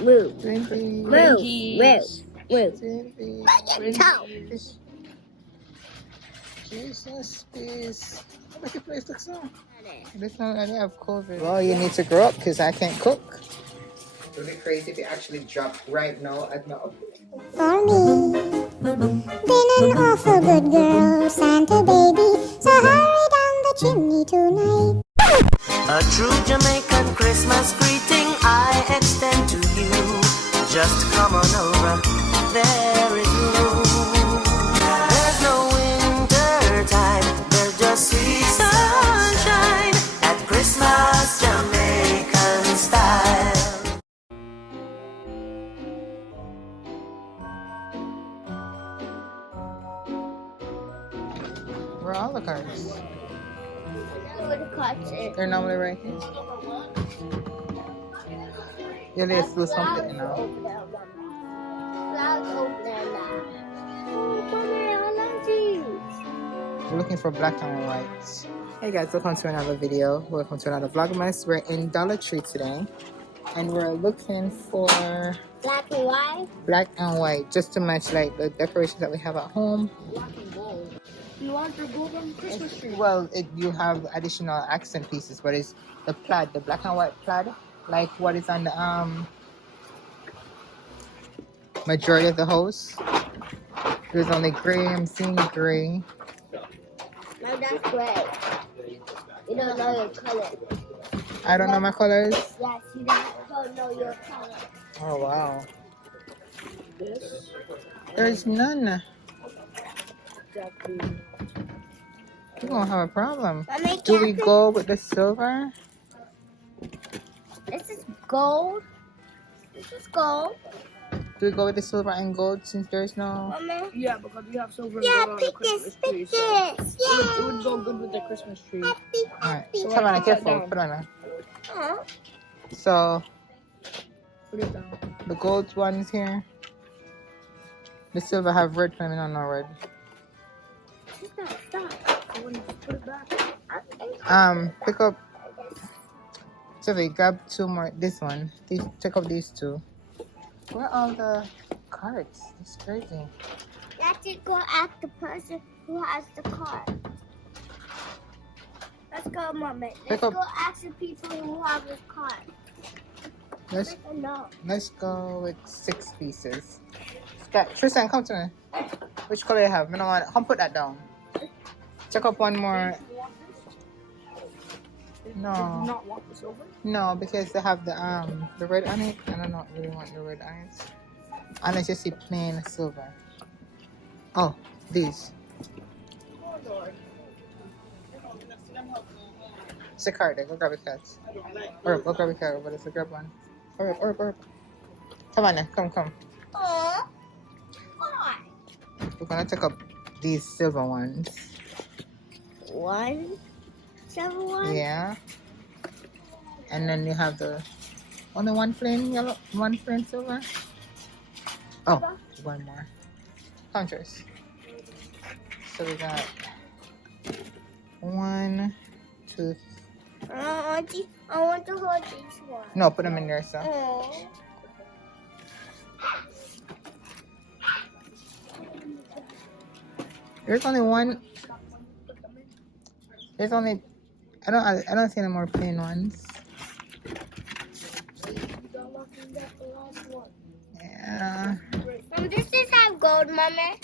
Move. Twinsies. Move. Twinsies. Jesus, please. Make your place look so. This one I have COVID. Well, you need to grow up because I can't cook. It would be crazy if it actually dropped right now at my For me, been an awful good girl, Santa baby, so hurry down the chimney tonight. A true Jamaican Christmas greeting I extend to you. Just come on over, there is room. There's no winter time, there's just sweet sunshine at Christmas Jamaican style. Where are all the cards? Where the cards is. They're normally right here. Yeah, let's do something, you know. Flowers over there now. Oh, mommy, I love these. We're looking for black and white. Hey guys, welcome to another video. Welcome to another Vlogmas. We're in Dollar Tree today. And we're looking for Black and white? black and white, just to match like the decorations that we have at home. Black and gold. You want your golden Christmas tree? Well, you have additional accent pieces, but it's the plaid, the black and white plaid, like what is on the majority of the house. There's only gray. I'm seeing gray. No, that's gray. You don't know your color. I don't know my colors. Yes, you don't know your color. Oh wow. There's none. We're gonna have a problem. Mommy, Do we go with the silver? This is gold. This is gold. Do we go with the silver and gold since there's no? Mommy. Yeah, because you have silver and Yeah, gold on pick the this, Christmas pick tree, this. so Yeah. it would go good with the Christmas tree. Alright, So come on, put careful. that Put on that. Huh? So Put it down. the gold ones here. The silver have red, but I don't know red. Stop. I want to put it back. Pick up. So they grab two more. This one. These. Take up these two. Where are all the cards? It's crazy. Let's just go ask the person who has the card. Let's go, Mommy. Pick Let's up. go ask the people who have this card. Let's go with 6 pieces. Tristan, come to me. Which color you have? I don't want. Come put that down. Check up one more. Do you No, not want the silver? no, because they have the red on it. I don't really want the red on it. Unless you see plain silver. Oh, these. It's a card. Go grab a card. Or go grab a card. But it's a grab one. Or. Come on now. Come. Aww. Why? We're gonna take up these silver ones. One? 7 1? Yeah. And then you have the only one plain yellow, one plain silver. Oh, one more. Counters. So we got 1, 2. I want to hold this one. No, put them in there, so. Aww. There's only one. There's only. I don't see any more plain ones. Yeah. This is have gold, Mommy.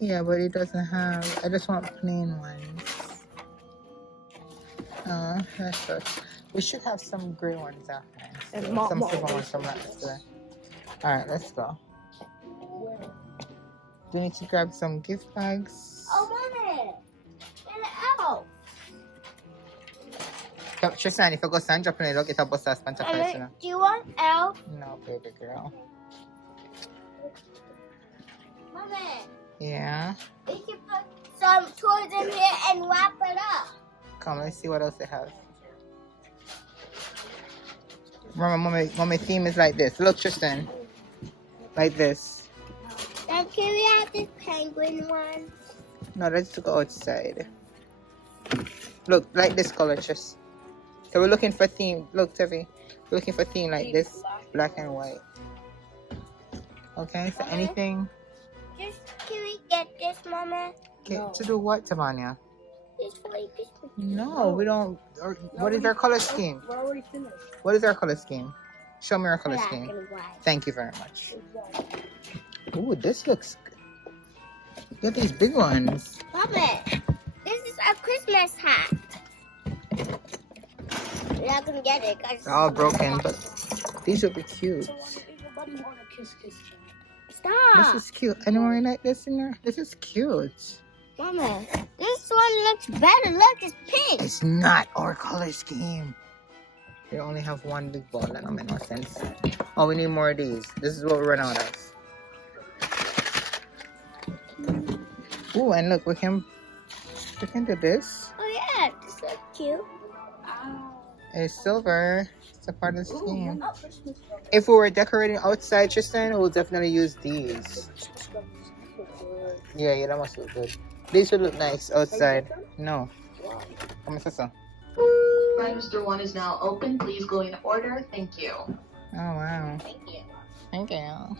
Yeah, but it doesn't have. I just want plain ones. Oh, that sucks. We should have some gray ones after. And Some silver ones from last year. Alright, let's go. Do we need to grab some gift bags? Oh, Mommy. Get it out. Tristan, if I go stand up in it, look at a bus as Panta Mommy, person. do you want L? No, baby girl. Mommy, Yeah. we can put some toys in here and wrap it up. Come, let's see what else they have. Remember, mommy theme is like this. Look, Tristan. Like this. Then can we have this penguin one? No, let's go outside. Look, like this color, Tris. So we're looking for theme. Look, Tevi. We're looking for theme like this. Black black and white. Okay, so anything Just can we get this, Mama? okay, to do what, Tavania? This for your Christmas. No, we don't. What is our color scheme? We're already finished. What is our color scheme? Show me our color Black scheme. and white. Thank you very much. Ooh, this looks good. Get these big ones. Mama, this is a Christmas hat. We're not gonna get it because They're all broken, but these would be cute. So everybody want a kiss. stop. This is cute. Anyone like this in there? This is cute. Mama, this one looks better. Look, it's pink. It's not our color scheme. They only have one big ball. That don't make no sense. Oh, we need more of these. This is what we run out of. Ooh, and look, we can do this. Oh yeah, this looks cute. It's silver. It's a part of the scheme. If we were decorating outside, Tristan, we'll definitely use these. Yeah, that must look good. These would look nice outside. No. Come on, sister. Register 1 is now open. Please go in order. Thank you. Oh, wow. Thank you. Thank you.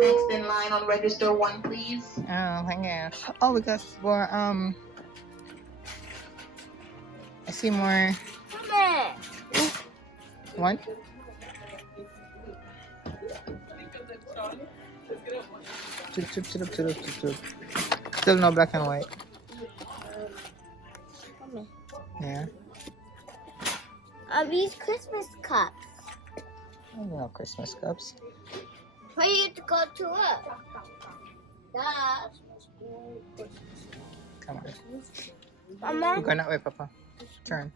Next in line on register 1, please. Oh, thank you. Oh, we got more, I see more. Mama. One? Still no black and white. Mama. Yeah. Are these Christmas cups? Oh, no Christmas cups. For you to go to work. Duh. Come on. Mama. You're going that way, Papa. Turn.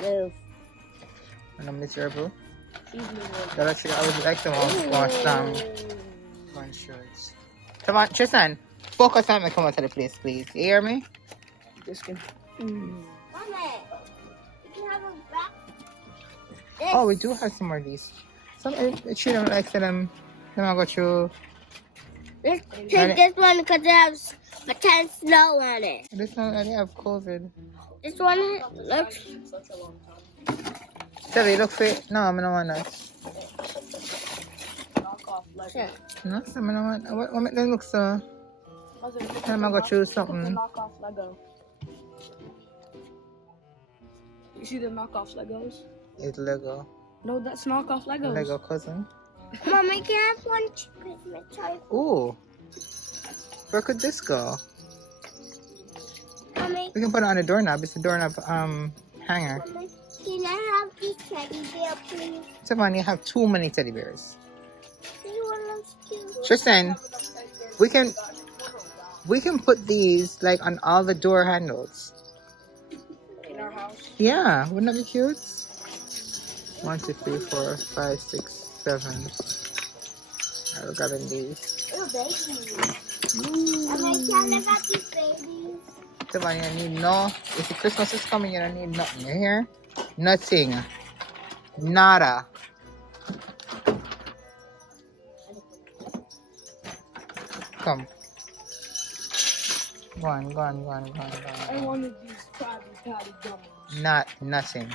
Move. And I'm miserable. Dollartree, I would like to wash down one shirts. Come on, Tristan. Focus on me. Come on to the place, please. You hear me? This can. Mama. You can have a back. Oh, we do have some more of these. Some children like them. Then I'll go through. Let's take this one because it has pretend snow on it. This one already have COVID. This one looks. Debbie, look for it. No, I don't want that. Sure. No, I don't want. What make them look so? I'm gonna go choose something. Knockoff Lego. You see the knockoff Legos? It's Lego. No, that's knockoff Legos. Lego cousin. Mama, can I have one Christmas toy? Ooh. Where could this go? Mommy, We can put it on the doorknob. It's a doorknob hanger. Mama, can I have this teddy bear, please? Tiffany, you have too many teddy bears. See one looks cute. Tristan, we can put these like on all the door handles. In our house. Yeah, wouldn't that be cute? 1, 2, 3, 4, 5, 6, 7. I'll grab in these. Oh, baby. Mama, can I have these babies? Tiffany, I need no. If the Christmas is coming, you don't need nothing. You hear? Nothing. Nada. Come. Go on. I wanted these Krabby Patty gummies. Nothing.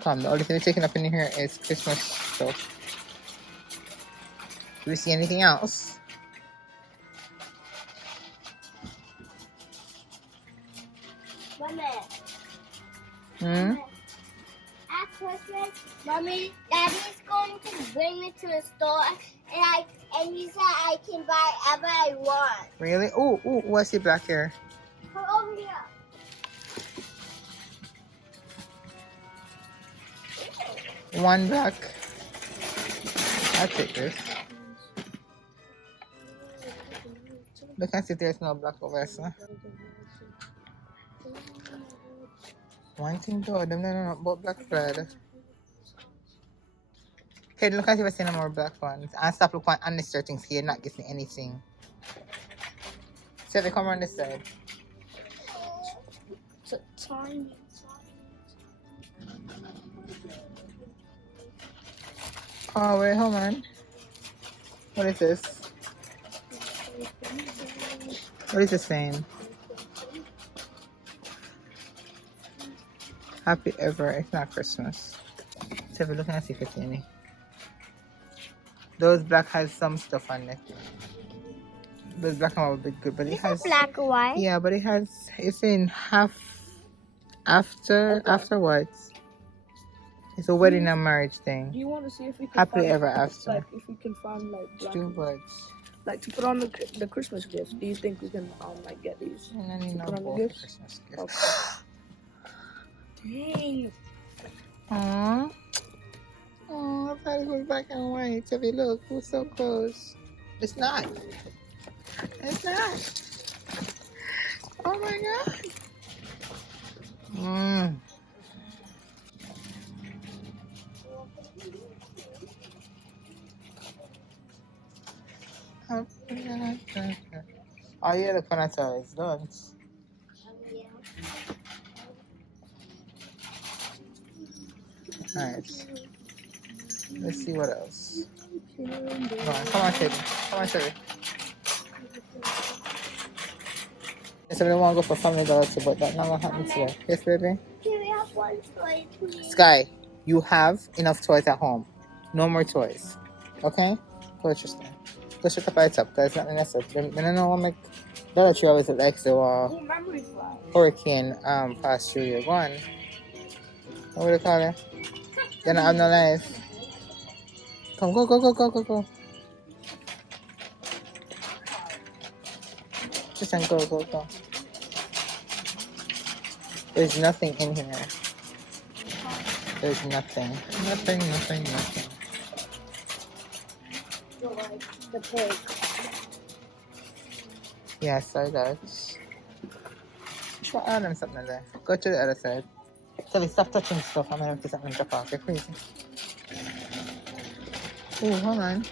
Come, the only thing we're taking up in here is Christmas stuff. Do we see anything else? Mama. Hmm? At Christmas, Mommy, Daddy's going to bring me to the store, and he said I can buy whatever I want. Really? Oh, what's it back here? Come over here. One back. I'll take this. Look and see if there's no black over here, sir. One thing though, them don't know about black thread. Okay, look and see if I see no more black ones. And stop looking at unnecessary things here, not getting anything. So they come around this side. It's tiny. Oh wait, hold on. What is this? What is this saying? Happy ever. It's not Christmas. So if you're looking at see if it's any. Those black has some stuff on it. Those black and white would be good, but it has black and white. yeah, but it's in half afterwards. It's a wedding and marriage thing. Do you want to see if we can Happily find, ever after. like, if we can find like black Two and white? words. Like to put on the Christmas gifts? Do you think we can like get these? And then you To know put on the both gifts? Christmas gifts. Okay. Dang. Aww. Oh, I thought it was black and white. If you look, we're so close. It's not. It's not. Oh my god. Oh yeah, the furniture is done. Nice. Let's see what else. Come on, Sherry. Come on, Sherry. Yes, I don't want to go for family dollar too, but that's not gonna happen today. Yes, baby? Can we have one toy, please? Sky, you have enough toys at home. No more toys. Okay? Go Tristan. Go shut the lights up, guys. Not necessary. I don't know what make Dollar Tree always like the Memory flash. hurricane passed through here. Go on. What do you call it? They don't have no life. Come, go. Tristan, go. There's nothing in here. There's nothing. Nothing. The pig. Yeah, so that's. Show Adam something there. Go to the other side. Tell stop touching stuff. I'm gonna put something drop off. You're crazy. Oh, hold on.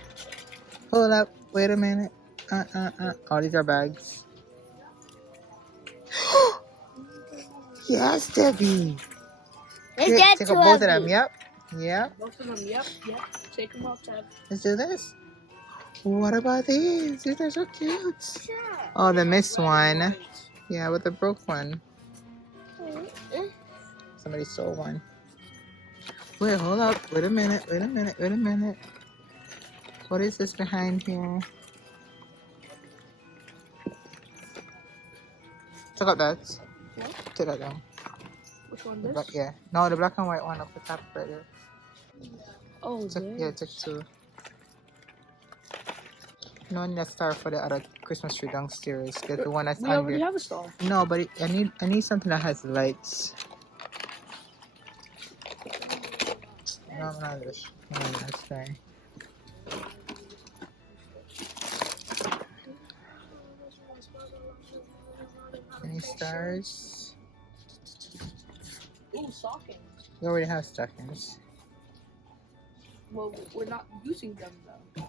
Hold up. Wait a minute. Oh, these are bags. Yes, Debbie. Is that Take too up both of heavy? them. Yep. Both of them. Yep. Take them off, Tab. Let's do this. What about these? These are so cute. Sure. Oh, the missed one. Yeah, with the broke one. Somebody stole one. Wait, hold up. Wait a minute. What is this behind here? Check out that. Take that down. Which one? This? Yeah. No, the black and white one up the top right there. Oh, Yeah, take two. No need a star for the other Christmas tree downstairs. Get the one that's we on already here. have a star. No, but I need something that has lights. No, I'm not this. That's fine. Any stars? Ooh, stockings. We already have stockings. Well, we're not using them though.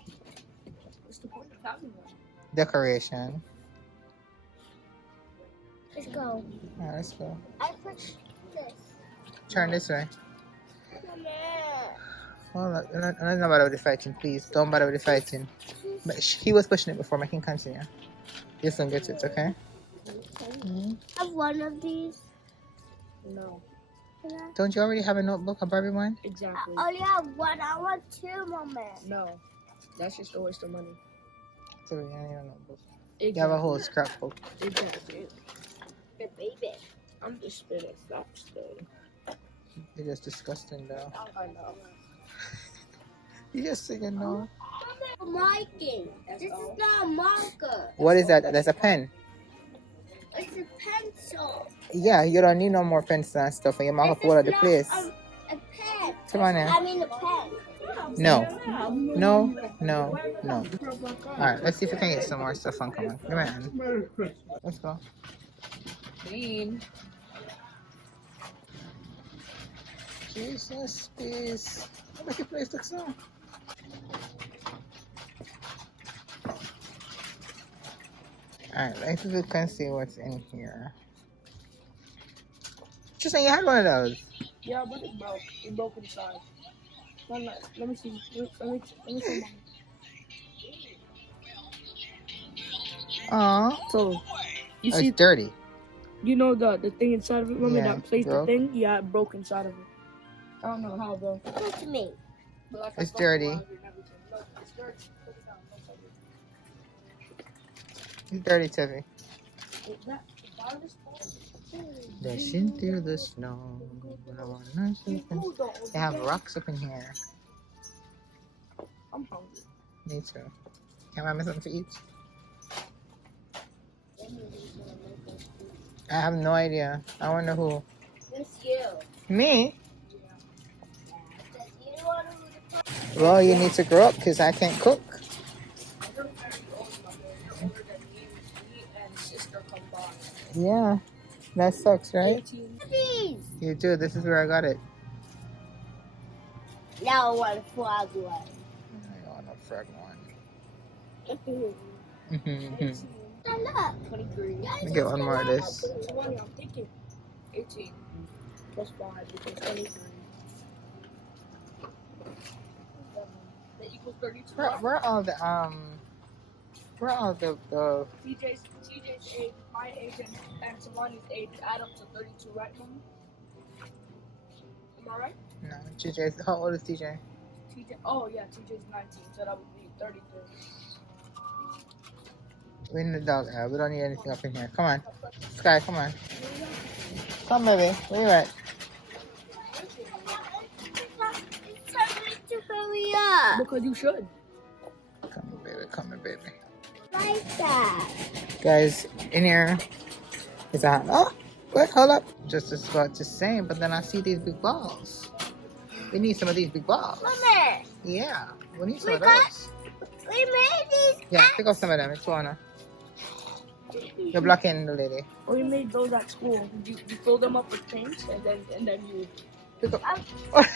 What's the point of having them? Decoration. Let's go. Alright, let's go. I push this. Turn this way. Mama. Well, I'm not bother with the fighting, please. Don't bother with the fighting. But he was pushing it before, I can continue. Just don't get it, okay? Have one of these. No. Don't you already have a notebook, a Barbie one? Exactly. I only have one. I want two, Mama. No. That's just a waste of money. So, yeah, I need a notebook. Exactly. You have a whole scrapbook. Exactly. The baby. I'm just spitting facts though. You're just disgusting, though. I know. You just singing, no. Marking. This is not a marker. What is that? That's a pen. It's a pencil. Yeah, you don't need no more pencils and stuff, and you mark up all of the place. A pen. Come on now. I mean a pen. No. Alright, let's see if we can get some more stuff on. Come on. Come on. Let's go. Clean. Jesus, please. Make your place look so. Alright, let's see if we can see what's in here. Just saying you had one of those. Yeah, but it broke. It broke inside. Let me see. Let me see. Aw. So, you Oh, see, it's dirty. you know the thing inside of it? Remember Yeah, that place, the broke. thing? Yeah, it broke inside of it. I don't know how though. Give it to me. But like It's dirty. Look, it's dirty. Put it down. No trouble. It's dirty, Tiffy. Is that the farthest part? Dashing through the snow. They have rocks up in here. I'm hungry. Me too. Can I have something to eat? I have no idea. I wonder who. It's you. Me? Because you want to Well, you need to grow up because I can't cook. You're very old, mother. You're older than me and sister combined. Yeah. That sucks, right? 18. please. You do. This is where I got it. Now I want a frog one. I want a frog one. 18. Look. 23. Let me get one more of this. 20, I'm thinking 18 plus 5 equals 23. That equals 32. Where are all the TJ's age, my age, and Savani's age add up to 32, right, Mom? Am I right? no, TJ, how old is TJ? TJ, oh yeah, TJ's 19, so that would be 33. We need the dog out. We don't need anything up in here. Come on. Sky, come on. Come, baby. Where you at? Tell me to hurry up. Because you should. Come here, baby. Come here, baby. Like that. Guys, in here is a... Oh, wait, hold up. Just as about to say, but then I see these big balls. We need some of these big balls. Mama, Yeah, we need some We of got- those. we made these. Yeah, pick up some of them. It's Juana. You're blocking the lady. We made those at school. You fill them up with paint and then you. Pick up. What's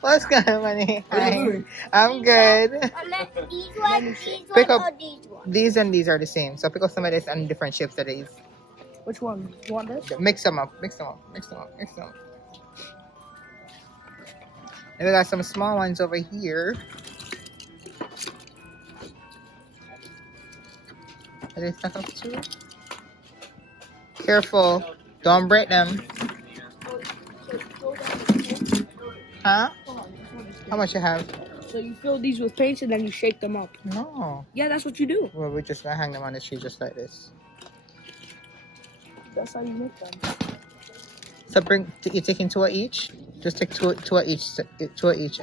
What's going on, honey? What are you Hi. doing? I'm good. Mama, these ones, Pick up- or these ones? These and these are the same. So pick up some of this and different shapes of these. Which one? You want this? Mix them up. Mix them up. Mix them up. Mix them up. And we got some small ones over here. Are they stuck up too? Careful. Don't break them. Huh? How much you have? So you fill these with paint and then you shake them up. No. Yeah, that's what you do. Well, we're just gonna hang them on the tree just like this. That's how you make them. So you're taking two of each? Just take two of each. Two of each.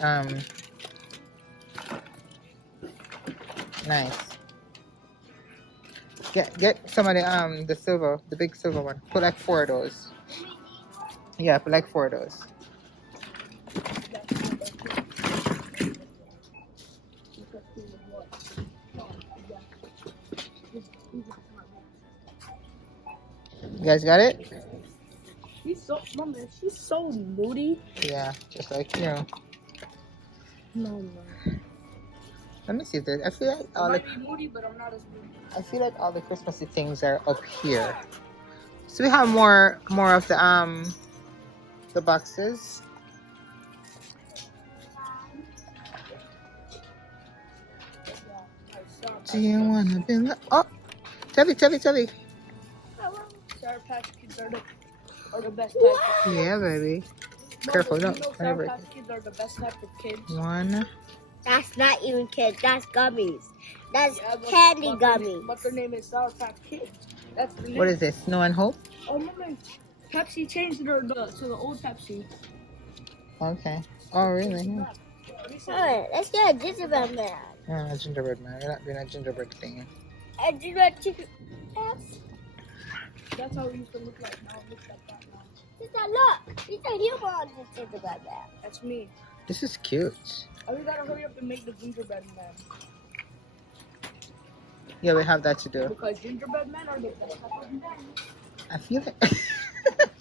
Nice. Get some of the silver, the big silver one. Put like 4 of those. Yeah, put like 4 of those. You guys got it? She's so moody. Yeah, just like you. No. Let me see if there's. I feel like I might be moody, but I'm not as moody. I feel like all the Christmassy things are up here. So we have more of the boxes. Do you wanna be oh, Tubby. Sour Patch Kids are the best type of Yeah, baby. No, Careful, but don't you know try to Sour break Patch Kids are the best type of kids. One. That's not even kids. That's gummies. That's Yeah, but- candy but gummies. But their name is Sour Patch Kids. That's the name. What is this? Snow and Hope? Oh my! Pepsi changed to the old Pepsi. Okay. Oh, really? Yeah. Alright, let's get a gingerbread man. Yeah, a gingerbread man. We're not doing a gingerbread thing. A gingerbread chicken. That's how it used to look like. Now it looks like that now. Sister, look. He's a human on the gingerbread man. That's me. This is cute. Oh, we gotta hurry up and make the gingerbread man. Yeah, we have that to do. Because gingerbread men are the best type of men. I feel like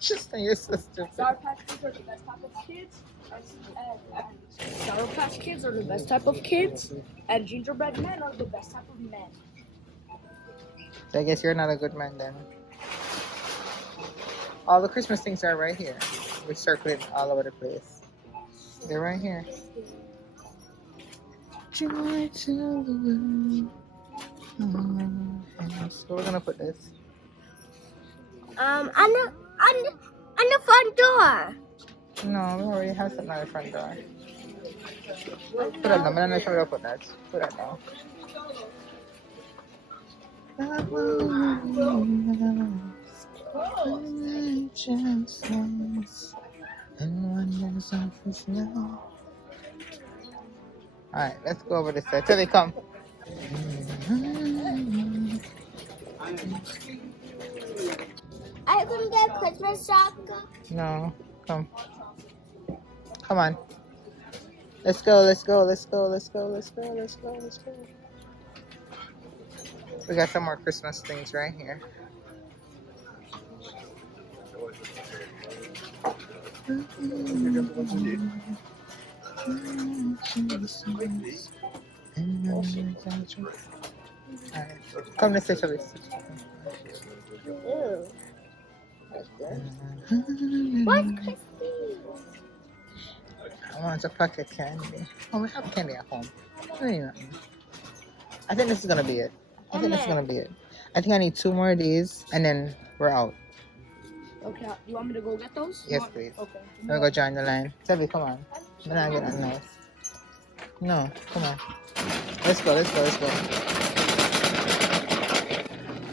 just like your sister. Sour Patch Kids are the best type of kids. And Sour Patch Kids are the best type of kids. And gingerbread men are the best type of men. So I guess you're not a good man then. All the Christmas things are right here. We're circling all over the place. They're right here. Joy to the world. So we're gonna put this. On the front door. No, we already have something at the front door. Put it down. I'm not sure where to put that. Put that down. Alright, let's go over this side. Till they come. I couldn't get Christmas chocolate. No, come. Come on. Let's go, let's go, let's go, let's go, let's go, let's go, let's go. We got some more Christmas things right here. Alright, come let's take a list. Ew. What's crispy? I want a pack of candy. Oh, we have candy at home. I think this is gonna be it. I think this is gonna be it. I think I need 2 more of these and then we're out. Okay, you want me to go get those? Yes, please. Okay. Let me go join the line. Tebby, come on. I'm not getting that nice. No, come on. Let's go, let's go, let's go.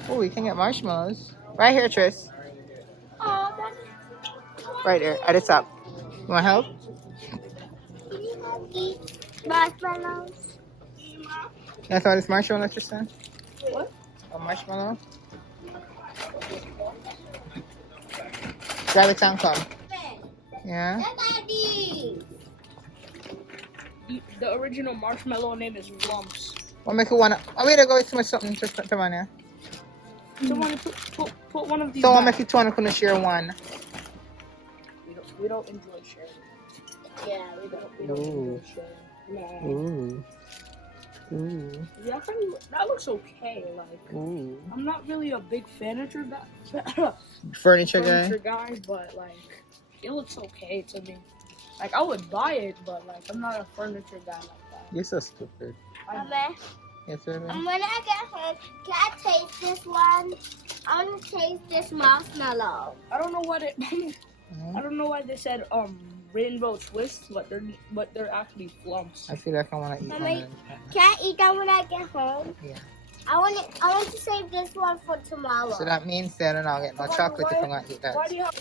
Oh, we can get marshmallows. Right here, Tris. Oh, that's Right there, at the top. You want help? eat marshmallows. That's all this marshmallow, Tristan? What? A marshmallow? Grab it and come. Yeah? Daddy. The original marshmallow name is Flumps. What make you wanna? Oh, wait, I go with too much something. Just come on here. Someone put one of these. So I'll back. make you 2 couldn't share one. We don't enjoy sharing. Yeah, we don't. Ooh. Enjoy sharing. No. Ooh. Ooh. Yeah, that looks okay. Like, Ooh. I'm not really a big furniture guy. Furniture guy, but like, it looks okay to me. Like, I would buy it, but like, I'm not a furniture guy like that. You're so stupid. Mama, Yes, baby. when I get home, can I taste this one? I want to taste this marshmallow. I don't know what it. I don't know why they said rainbow twists, but they're actually flumps. I feel like I want to eat one. Mama, of them. can I eat that when I get home? Yeah. I want to save this one for tomorrow. So that means that I'll get no chocolate if I'm going to eat that. Why do you have?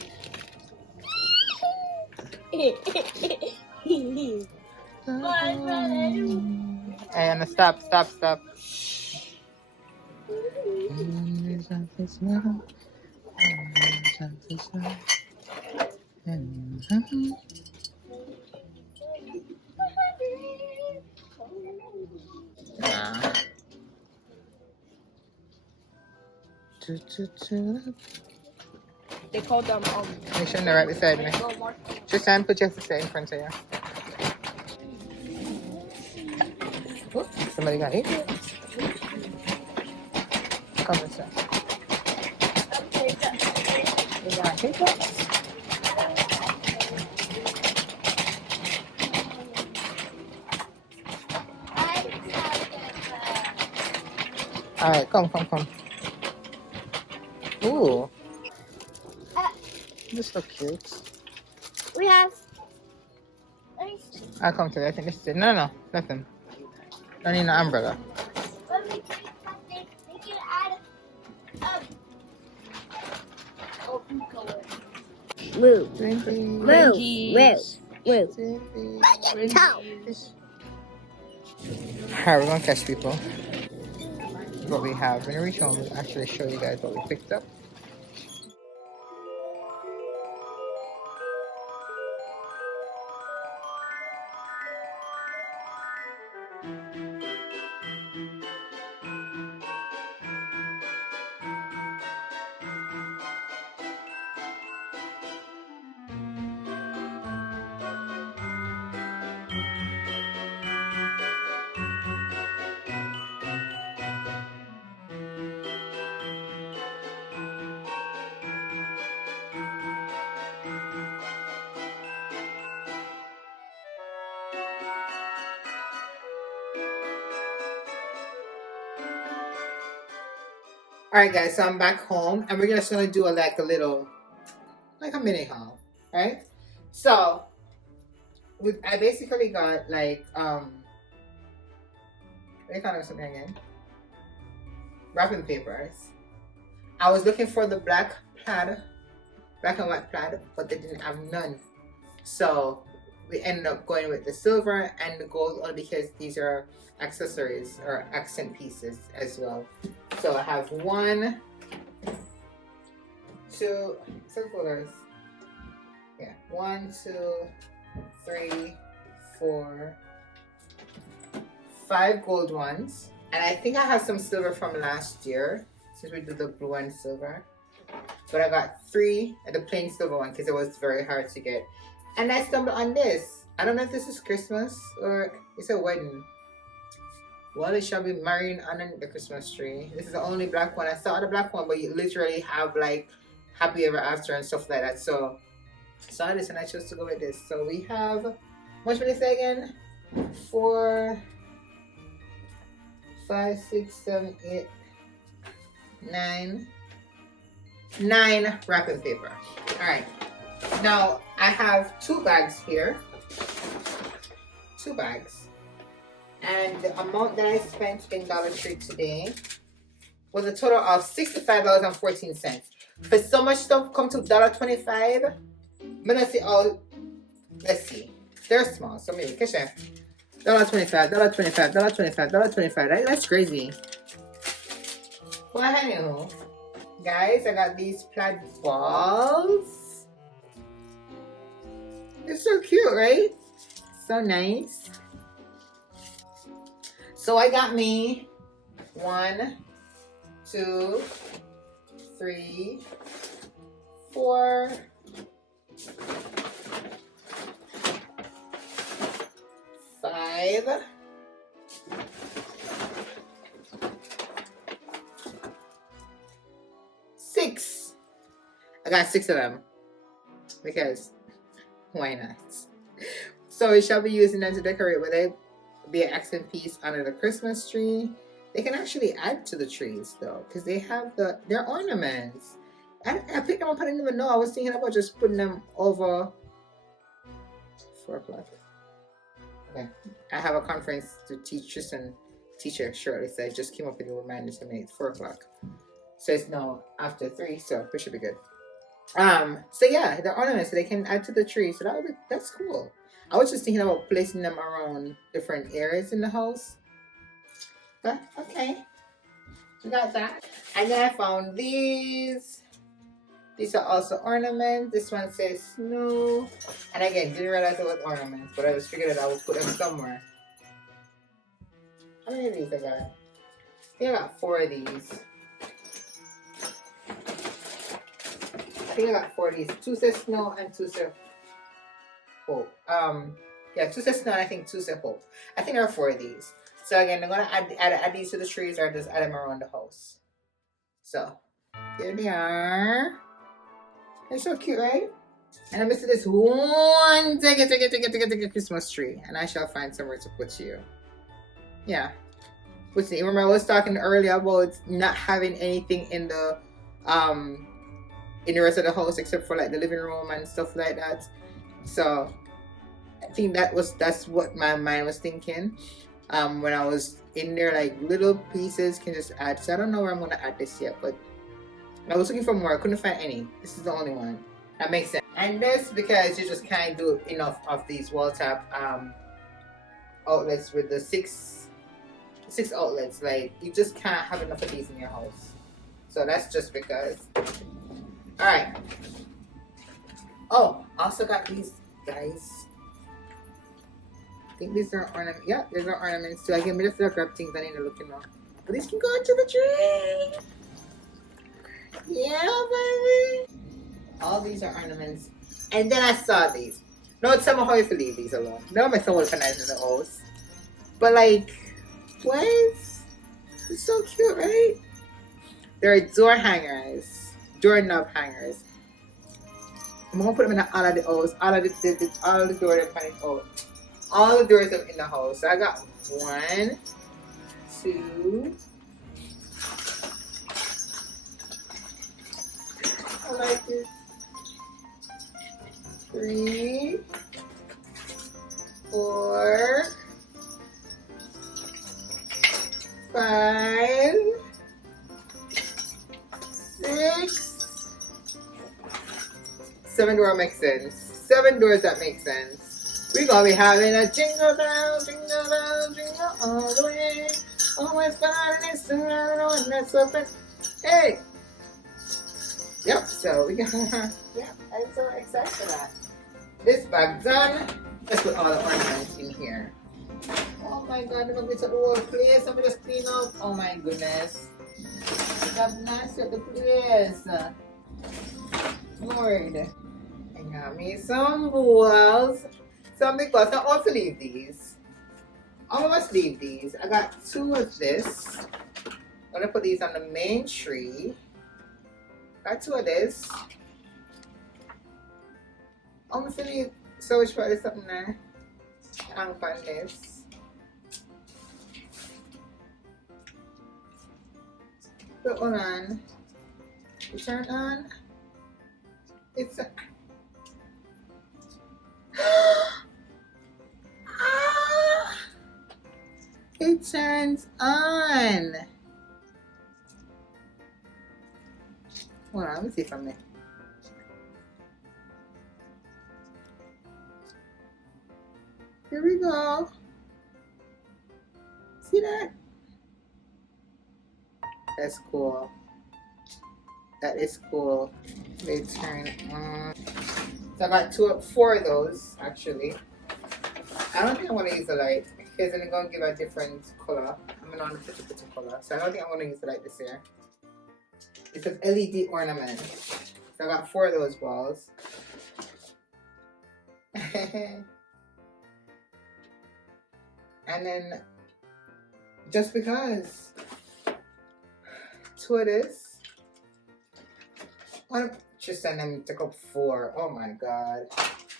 Hey, Anna, stop. They called them Make sure they're right beside me. Tristan, put your sister in front of you. Oh, somebody got it. Come on, sir. You got hiccups? All right, come. Ooh. This looks cute. We have. I'll come to you. I think this is it. No, nothing. Don't need an umbrella. Let me tell you something. We can add move. Alright, we're gonna catch people. What we have. When we reach home, we'll actually show you guys what we picked up. Alright guys, so I'm back home and we're just gonna do like a mini haul, right? So I basically got like what do you call it something again? Wrapping papers. I was looking for the black and white plaid, but they didn't have none. So we ended up going with the silver and the gold, only because these are accessories or accent pieces as well. So I have 1, 2, some folders. Yeah, 1, 2, 3, 4, 5 gold ones. And I think I have some silver from last year, since we did the blue and silver. But I got 3 the plain silver one because it was very hard to get. And I stumbled on this. I don't know if this is Christmas or it's a wedding. Well, it shall be marrying under the Christmas tree. This is the only black one. I saw the black one, but you literally have like happy ever after and stuff like that. So I saw this and I chose to go with this. So we have, how much did I say again? 4, 5, 6, 7, 8, 9 wrapping paper. All right, now I have 2 bags here, 2 bags, and the amount that I spent in Dollar Tree today was a total of $65.14. For so much stuff come to $1.25. I'm gonna see all, let's see, they're small, so maybe $1.25, $1.25, $1.25, $1.25. That's crazy. Well, anywho, guys, I got these plaid balls. They're so cute, right? So nice. So I got me 1, 2, 3, 4, 5, 6. I got 6 of them because why not? So we shall be using them to decorate, whether it be an accent piece under the Christmas tree. They can actually add to the trees though, because they have their ornaments. I picked them up, I didn't even know. I was thinking about just putting them over 4 o'clock. Okay, I have a conference to teach Tristan teacher shortly, so I just came up with a reminder to make it 4 o'clock. So it's now after 3, so we should be good. So yeah, the ornaments, so they can add to the tree. So that's cool. I was just thinking about placing them around different areas in the house. But okay, we got that. And then I found these. These are also ornaments. This one says snow. And again, didn't realize it was ornaments, but I just figured that I would put them somewhere. How many of these I got? I think I got 4 of these. I think I got 4 of these. 2 say snow and 2 say hope. Yeah, 2 say snow and I think 2 say hope. I think there are 4 of these. So again, I'm gonna add these to the trees or just add them around the house. So here they are. They're so cute, right? And I'm missing this one take a Christmas tree, and I shall find somewhere to put you. Yeah. But see, remember I was talking earlier about not having anything in the rest of the house except for like the living room and stuff like that. So I think that's what my mind was thinking. When I was in there, like little pieces can just add. So I don't know where I'm gonna add this yet, but I was looking for more. I couldn't find any. This is the only one. That makes sense. And this because you just can't do enough of these wall tap outlets with the six outlets. Like you just can't have enough of these in your house. So that's just because. All right. Oh, also got these guys. I think these are ornaments. Yeah, these are ornaments too. I can just look up things I need to look at. But these can go into the tree. Yeah, baby. All these are ornaments. And then I saw these. No, it's somehow if you leave these alone. No, my son will organize in the house. But like, what? It's so cute, right? There are door hangers, doorknob hangers. I'm gonna put them in all of the house, all the doors all the doors in the house. So I got 1, 2. I like this. 3, 4, 5, 6, 7 door makes sense. 7 doors that make sense. We're gonna be having a jingle bell, jingle all the way. Oh, my fun is another one that's open. Hey! Yep, so we got, yeah, I'm so excited for that. This bag done. Let's put all the ornaments in here. Oh my god, look at this whole place. Let me just clean up. Oh my goodness. Got nice at the place. Lord. I got me some balls. Some big balls. Now I also leave these. I almost leave these. I got 2 of this. I'm gonna put these on the main tree. Got 2 of this. I'm gonna leave so much for something there. I'm fun this. Put one on. You turn on. It's a it turns on. Hold on, let me see from there. Here we go. See that? That's cool. That is cool. They turn on. So I got 4 of those actually. I don't think I want to use the light because then it's going to give a different color. I'm going to put a color. So I don't think I'm going to use the light this year. It's an LED ornament. So I got 4 of those balls. And then just because 2 of this, I just send them took up 4. Oh my god.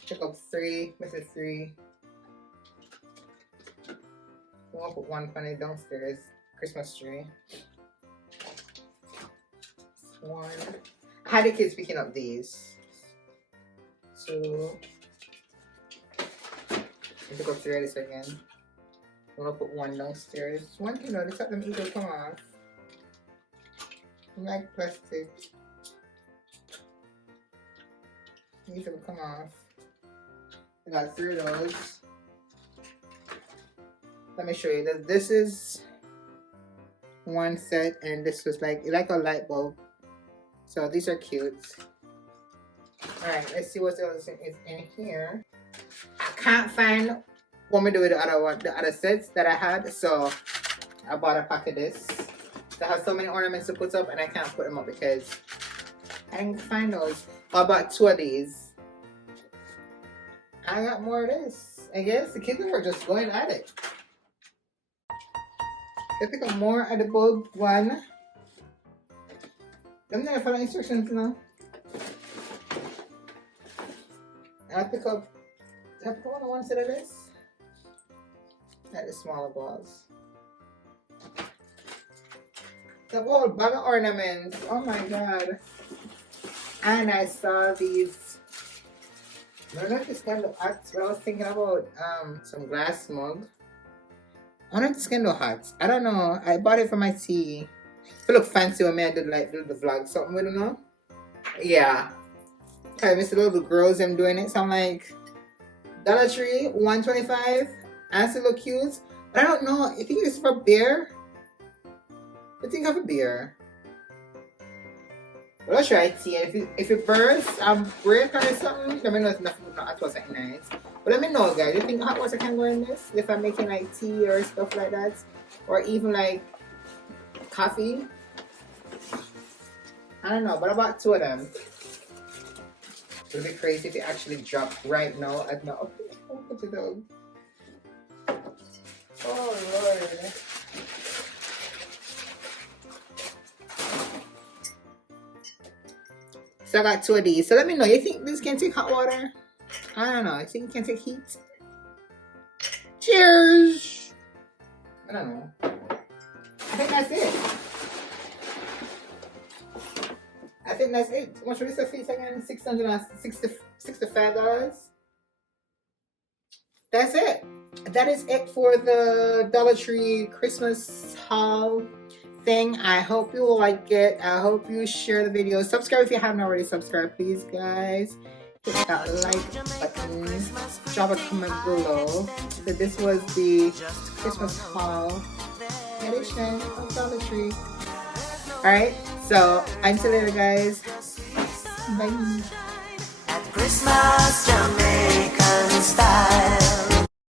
Took up 3, Mrs. 3. We'll put 1 funny downstairs. Christmas tree. 1. I had the kids picking up these. 2. I took up 3 of this again. I'm gonna put 1 downstairs. One thing though, this let them either come off. I like plastic. These will come off. I got 3 of those. Let me show you. This is 1 set, and this was like a light bulb. So these are cute. Alright, let's see what else is in here. I can't find what I'm gonna do with the other sets that I had, so I bought a pack of this. I have so many ornaments to put up and I can't put them up because I didn't find those. I bought 2 of these. I got more of this. I guess the kids were just going at it. They pick up more of the bulb 1. I'm gonna follow instructions now. I'll pick up. I put on 1 set of this. Like the smaller balls. The whole bag of ornaments. Oh my god. And I saw these. I don't know if it's kind of hot, but I was thinking about some glass mug. I don't know if it's kind of hot. I don't know. I bought it for my tea. It look fancy when I did like do the vlog something, I don't know. Yeah. I miss the little girls them doing it. So I'm like, Dollar Tree, $1.25. And still look cute. But I don't know. I think it's for beer. I think of a beer. Well, I'll try tea. And if it burns, break or something, let me know if nothing hot water in it. But let me know, guys. Do you think hot water can go in this? If I'm making like tea or stuff like that? Or even like coffee? I don't know. But I bought 2 of them. It would be crazy if it actually dropped right now. I'd know. Look at the dog. Oh, Lord. So I got 2 of these. So let me know. You think this can take hot water? I don't know. You think it can take heat? Cheers! I don't know. I think that's it. I think that's it. How much was this fees again? $65. That's it. That is it for the Dollar Tree Christmas haul thing. I hope you like it. I hope you share the video. Subscribe if you haven't already subscribed, please, guys. Hit that like button. Drop a comment below. So this was the Christmas haul edition of Dollar Tree. Alright, so until later, guys. Bye. Christmas Jamaican style.